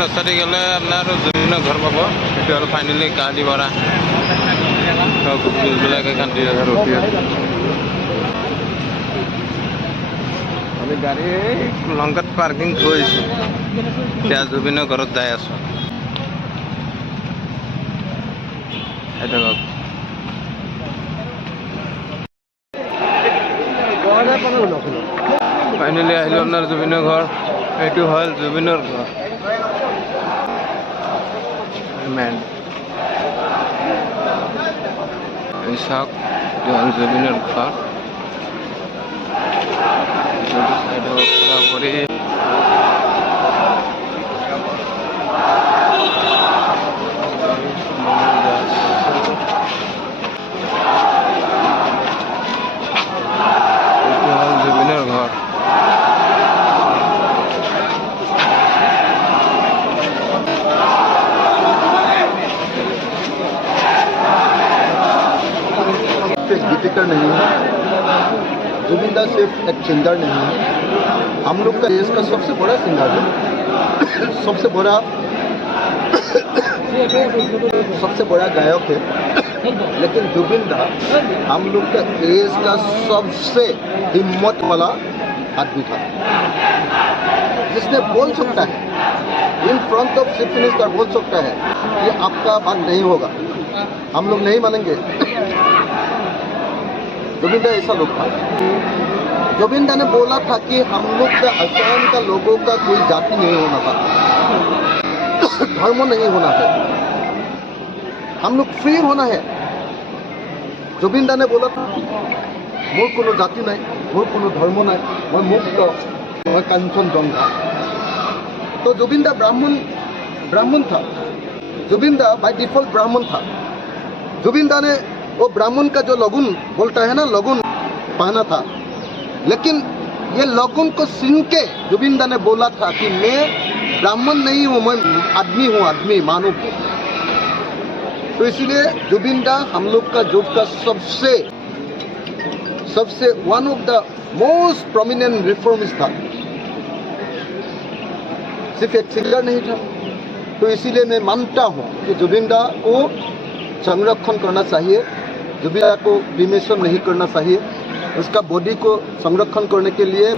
रास्ता दी गले আপনার জমিন ঘর পাব এটা হল ফাইনালি গাড়ি ভাড়া সব ব্লাক এখান দিয়ে রুটি আমি গাড়ি লংকাত পার্কিং থৈছো এতিয়া জমিন ঘৰত যাই আছো এটা ফাইনালি আহিলো আপনার জমিনের ঘর এইটো হল জমিনের ঘর मैन ऐसा जमीन घर जमीन घर गीतिकार नहीं है, जुबिन दा सिर्फ एक सिंगर नहीं है, हम लोग का देश का सबसे बड़ा सिंगर है, सबसे बड़ा गायक है। लेकिन जुबिन दा हम लोग का देश का सबसे हिम्मत वाला आदमी था, जिसने बोल सकता है in front of chief minister, बोल सकता है कि आपका बात नहीं होगा, हम लोग नहीं मानेंगे। जुबिन दा ऐसा लोग था। जुबिन दा ने बोला था कि हम लोग का असम का लोगों का कोई जाति नहीं होना था, धर्म नहीं होना है, हम लोग फ्री होना है। जुबिन दा ने बोला था मोर कोनो जाति नहीं, मोर कोनो धर्म नहीं, मैं मुक्त, मैं कांचनजंगा। तो जुबिन दा ब्राह्मण था। जुबिन दा बाय डिफॉल्ट ब्राह्मण था। जुबिन दा ने वो ब्राह्मण का जो लगुन बोलता है ना, लगुन पहना था। लेकिन ये लगुन को सुन के जुबिन दा ने बोला था कि मैं ब्राह्मण नहीं हूँ, मैं आदमी हूँ, आदमी मानव हूँ। तो इसलिए जुबिन दा हम लोग का जो का सबसे one of the most prominent reformist था, सिर्फ एक सिंगर नहीं था। तो इसीलिए मैं मानता हूँ कि जुबिन दा को संरक्षण करना चाहिए, जुबिन दा को क्रीमेशन नहीं करना चाहिए, उसका बॉडी को संरक्षण करने के लिए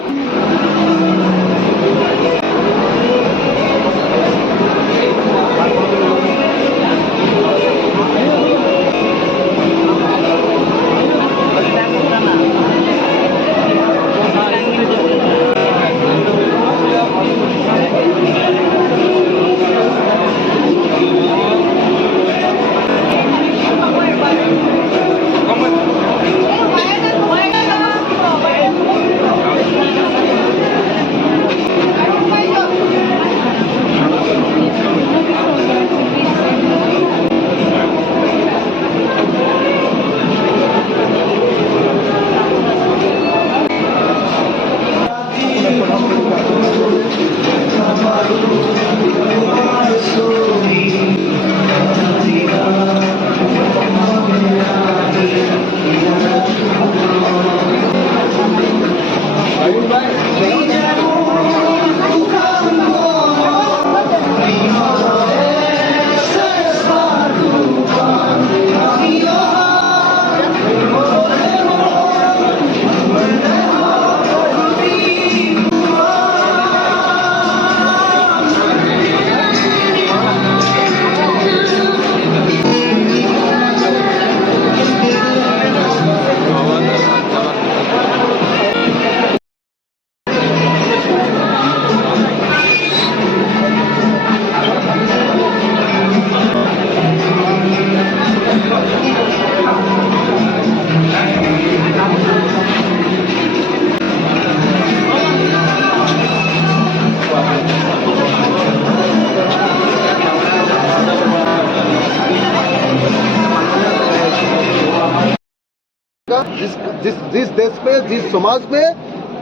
जिस देश में, जिस समाज में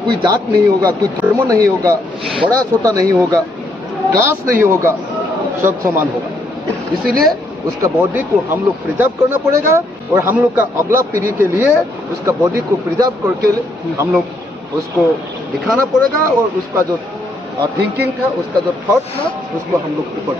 कोई जात नहीं होगा, कोई धर्म नहीं होगा, बड़ा छोटा नहीं होगा, क्लास नहीं होगा, सब समान होगा। इसीलिए उसका बॉडी को हम लोग प्रिजर्व करना पड़ेगा और हम लोग का अगला पीढ़ी के लिए उसका बॉडी को प्रिजर्व करके हम लोग उसको दिखाना पड़ेगा और उसका जो थिंकिंग था, उसका जो थॉट था, उसको हम लोग ऊपर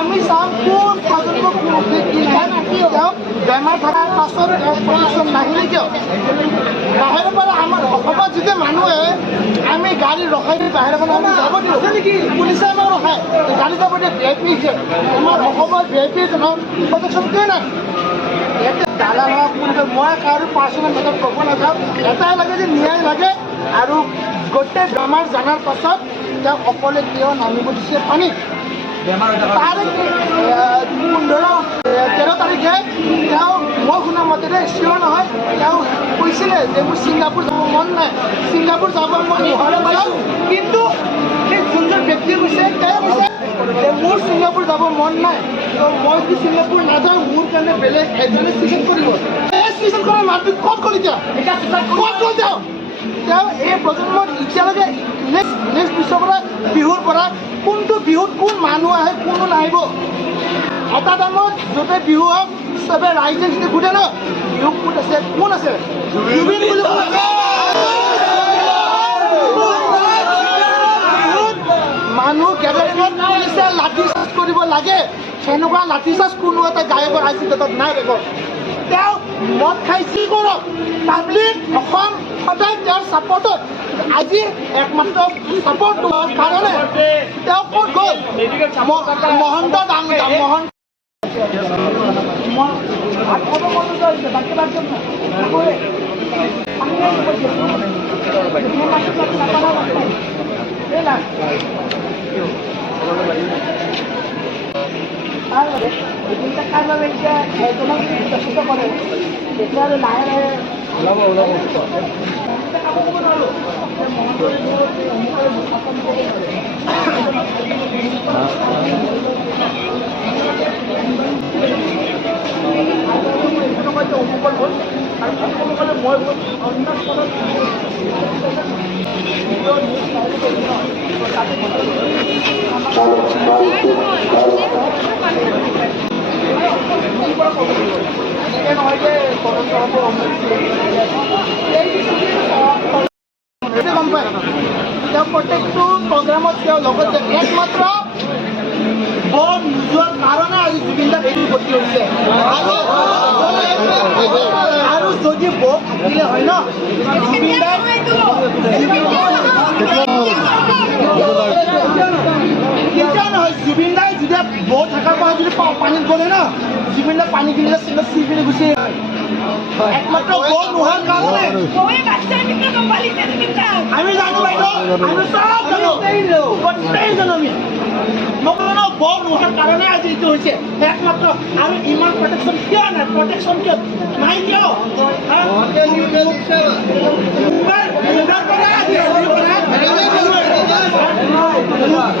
আমি চাম কোন বেমাৰ থকাৰ পাছত নাহিলে কিয় বাহিৰৰ পৰা আমাৰ অসমত যেতিয়া মানুহে আমি গাড়ী ৰখাই দি বাহিৰৰ পৰা আমি যাব দিওঁ নেকি পুলিচে আমাক ৰখায় গাড়ী যাব দিয়ে VIP যে আমাৰ অসমত VIP প্ৰটেকশ্যন কিয় নাই ইয়াতে দালাল হওক কোনটো মই কাৰো পাৰ্চনেল মেটাৰ ক'ব নাযাওঁ এটাই লাগে যে ন্যায় লাগে আৰু গোটেই বেমাৰ জনাৰ পাছত তেওঁ অকলে কিয় নামিব দিছে পানীত তাৰে 13 তাৰিখে তেওঁ মই শুনা মতে চিয়ৰ নহয় তেওঁ কৈছিলে যে মোৰ ছিংগাপুৰ যাব মন নাই ছিংগাপুৰ যাব মই নোৱাৰোঁ কিন্তু সেই যোনজন ব্যক্তিয়ে কৈছে তেওঁ কৈছে যে মোৰ ছিংগাপুৰ যাব মন নাই তো মই যদি ছিংগাপুৰ নাযাওঁ মোৰ কাৰণে বেলেগ এজনে চিজন কৰিব এই চিজন কৰাৰ মাতটো ক'ত গ'ল এতিয়া ক'ত গ'ল তেওঁ এই প্ৰজন্মত এতিয়ালৈকে নেক্সট বিশ্বৰ পৰা বিহুৰ পৰা কোনটো বিহুত কোন মানুহ আহে কোনো নাহিব এটা টাইমত য'তে বিহু হওক চবে ৰাইজে যদি সোধে ন বিহু কোন আছে জুবিন বুলি মানুহ গেদাৰিঙত পুলিচে লাঠি চাৰ্জ কৰিব লাগে সেনেকুৱা লাঠি চাৰ্জ কোনো এটা গায়কৰ আইচিটত নাই ৰেকৰ্ড তেওঁ মদ খাইছিল কৰক পাব্লিক অসম সদায় তেওঁৰ ছাপৰ্টত আজি একমাত্ৰ ছাপৰ্ট লোৱাৰ কাৰণে তেওঁ ক'ত গ'ল মহন্ত মহন্ত কাৰোবাৰ এতিয়া এজনক বিকশিত কৰে তেতিয়া আৰু লাহে লাহে ওলাব লোকসকল গ'ল আৰু সকলোসকলে মই গ'ল অন্য স্থলত এনেকৈ নহয় যে তদন্ত হ'ব গম পায় তেওঁ প্ৰত্যেকটো প্ৰগ্ৰামত তেওঁ লগত একমাত্ৰ বৰ নোযোৱাৰ কাৰণে আজি জুবিন দাক এইটো গতি হৈছে আৰু যদি বৰ থাকিলে হয় ন জুবিন দাই কেতিয়া নহয় জুবিন দাই যেতিয়া বৰ থকাৰ পৰা যদি পানীত গ'লে ন জুবিন দাই পানী কিনিলে চিন্তা চি পিনি গুচি একমাত্ৰ বৰ নোহোৱাৰ কাৰণে আমি জানো বাইদেউ আমি চব জানো গোটেই জানো আমি নকলো বৰ নোহোৱাৰ কাৰণে আজি এইটো হৈছে একমাত্ৰ আৰু ইমান প্ৰটেকশ্যন কিয় নাই প্ৰটেকশ্যন কিয় নাই কিয়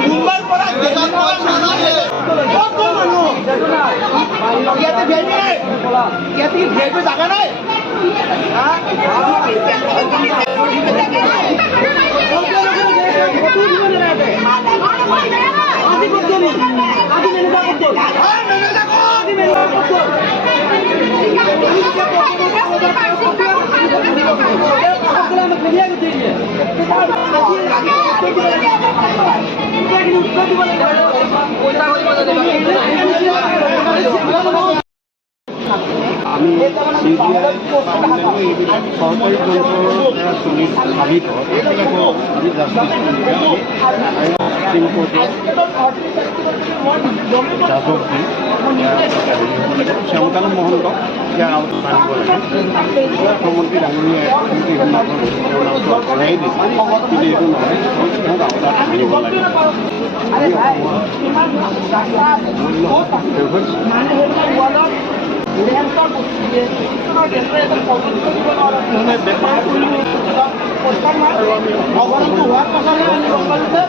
মুম্বাইৰ পৰা মানুহ ইয়াতে ভেৰি নাই ইয়াতে কি ভেৰিটো জাগা নাই আমি চৰকাৰী যন্ত্ৰৰ চলি সাবিত আমি যাদৱ দি শ্যামকান্ত মহন্ত ইয়াৰ আওতাত আনিব লাগে মুখ্যমন্ত্ৰী ডাঙৰীয়াই তেওঁৰ নামটো আঁতৰাই দিছে কিন্তু এইটো নহয় তেওঁক আওতাত আনিব লাগে অৱনতি হোৱাৰ পাছতে